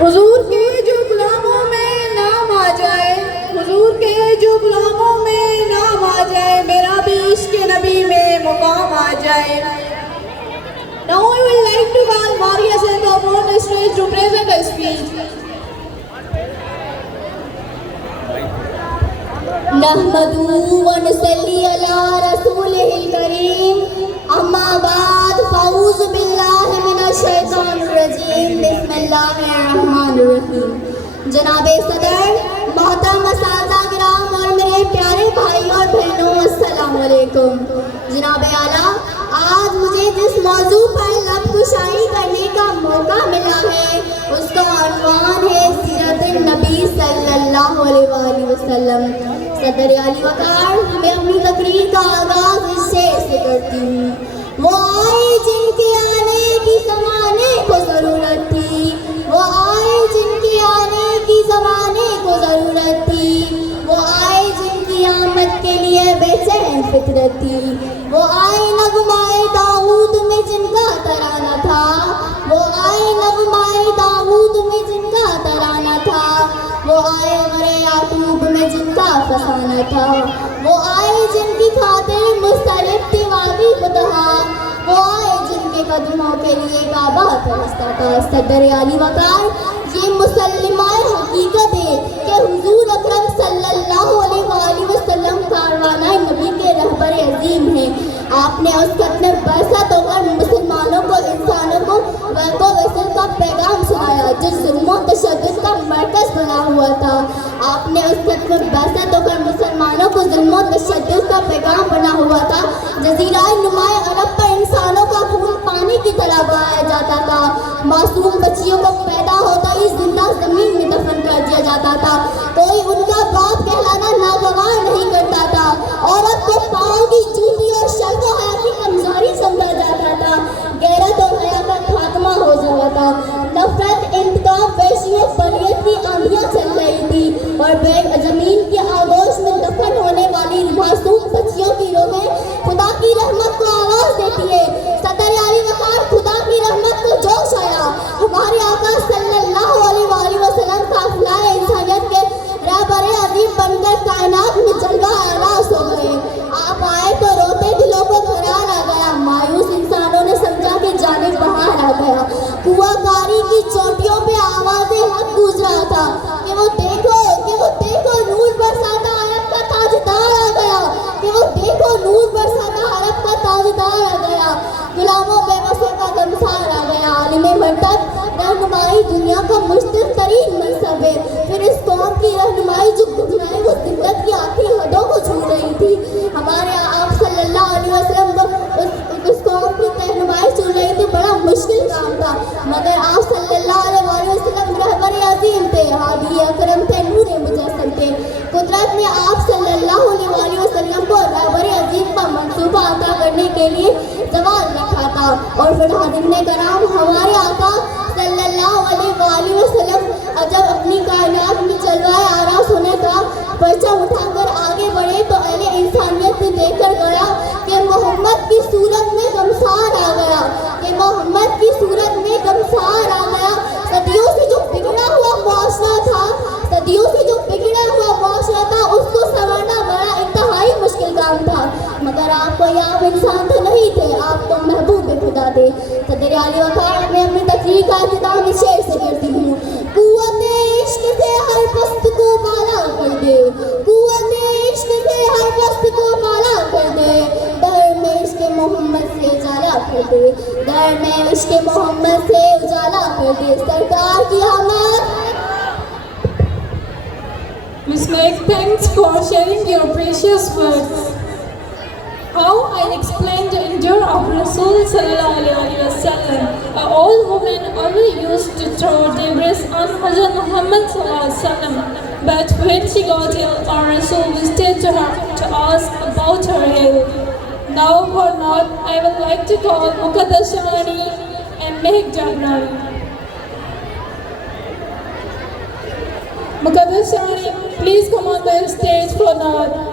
حضور کے جو غلاموں میں نام آ جائے، حضور کے جو غلاموں میں نام آ جائے، میرا بھی عشق نبی میں مقام آ جائے. Now I would like to call Maria Sento upon the stage to present a speech. نحمده ونصلي على رسوله الكريم اما بعد فاعوذ باللہ من الشیطان الرجیم بسم اللہ الرحمن الرحیم. جناب صدر، محترم اساتذہ کرام اور میرے پیارے بھائی اور بہنوں، السلام علیکم. جناب اعلیٰ، آج مجھے جس موضوع پر لب کشائی کرنے کا موقع ملا ہے اس کا عنوان ہے سیرت النبی صلی اللہ علیہ وآلہ وسلم. صدر علی وقار، میں اپنی تقریر کا آغاز اس شعر سے کرتی ہوں. وہ آئے جن کے آنے کی زمانے کو ضرورت تھی، وہ آئے جن کے آنے کی زمانے کو ضرورت تھی، وہ آئے جن کی آمد کے لیے بے چین فطرت تھی، وہ آئے نغمائے داؤد میں جن کا ترانہ تھا، وہ آئے نغمائے داؤد میں جن کا ترانہ تھا، وہ آئے غرے یعقوب میں جن کا فسانہ تھا، وہ آئے جن کی خاطر مسترب تھی وادی فتحا، وہ آئے جن کے قدموں کے لیے کعبہ ترستا تھا. صدر علی وقار، یہ مسلمہ حقیقت ہے کہ حضور اکرم صلی اللہ علیہ وآلہ وسلم کاروانہ نبی کے رہبر عظیم ہیں. آپ نے اس خط میں برست ہو کر مسلمانوں کو، انسانوں کو برق و وصل کا پیغام سنایا جو ظلم و تشدد کا مرکز بنا ہوا تھا. آپ نے اس خط میں برست ہو کر مسلمانوں کو ظلم و تشدد کا پیغام بنا ہوا تھا. جزیرہ نمائے عرب پر انسانوں کا خون پانی کی طرح بہایا جاتا تھا. معصوم بچیوں کو پیدا ہوتا ہی زندہ زمین میں دفن کر دیا جاتا تھا. کوئی ان کا باپ کہلانا ناگوار نہیں کرتا تھا. عورت کو پاؤں کی جوتی اور شرف و حیا کی کمزوری سمجھا جاتا تھا. غیرت اور حیا کا خاتمہ ہو جاتا تھا. نفرت، انتقام، وحشی و بریت کی آندیاں چل رہی تھی اور زمین کی آغوش میں دفن ہونے والی معصوم بچیوں کی روحیں خدا کی رحمت کو آواز دیتی ہے. صدر علی وقار، خدا کی رحمت کو جوش آیا. ہمارے آقا صلی اللہ علیہ وآلہ وسلم قافلہ انسانیت کے رہبر عظیم بن کر کائنات میں جلوہ اعراض ہو گئے. آپ آئے تو روتے دلوں کو قرار آ گیا. مایوس انسانوں نے سمجھا کہ جانب بہار آ گیا. کنواں کاری کی چوٹیوں پہ آواز حق گونج رہا تھا کہ وہ دیکھو نور برساتا عرب کا تاجدار آ گیا، کہ وہ دیکھو نور برساتا عرب کا تاجدار آ گیا. غلاموں بے بسوں کا غمخوار آ گیا. عالم مرتب رہنمائی دنیا کا مشکل ترین منصب ہے. پھر اس قوم کی رہنمائی جو گھٹنائیں وہ ذلت کی آخری حدوں کو چھو رہی تھی. ہمارے آپ صلی اللہ علیہ وسلم کو اس قوم کی رہنمائی چھو رہی تھی. بڑا مشکل کام تھا، مگر آپ صلی اللہ علیہ وسلم رہبر عظیم تھے، ہادی اکرم تھے، نور مجسم تھے. قدرت نے آپ صلی اللہ علیہ وسلم کو رہبر عظیم کا منصوبہ عطا کرنے کے لیے زوال رکھا تھا. اور پھر حاضرین کرام، ہمارے آقا صلی اللہ علیہ وسلم جب اپنی کائنات میں جلوہ آراز ہونے کا پرچم اٹھا کر آگے بڑھے تو اہل انسانیت نے دیکھ کر گیا کہ محمد کی صورت میں غمخوار آ گیا، کہ محمد کی صورت میں غمخوار آ گیا. صدیوں سے جو بگڑا ہوا معاشرہ تھا، صدیوں سے جو بگڑا ہوا معاشرہ تھا، اس کو سنوارنا بڑا انتہائی مشکل کام تھا. مگر آپ کوئی عام انسان تو نہیں تھے، آپ تو محبوب خدا تھے. صدر علی وقار، میں اپنی تقریر کا اختتام اس شعر سے کرتی ہوں. قوت عشق سے ہر پست کو بالا کر دے، قوت عشق سے ہر پست کو بالا کر دے، در میں عشق محمد سے اجالا کر دے، در میں عشق محمد سے اجالا کر دے. سرکار کی آمد. Miss Meg, thanks for sharing your precious words. How I explain the endure of Rasul sallallahu alaihi wasallam. All women always used to throw debris on Hazrat Muhammad sallallahu alaihi wasallam. But when she got ill, our Rasul visited to her to ask about her health. Now for now, I would like to call Muqaddas Shamani and Mehak Jagrani. Muqaddas Shamani, please come on the stage for now.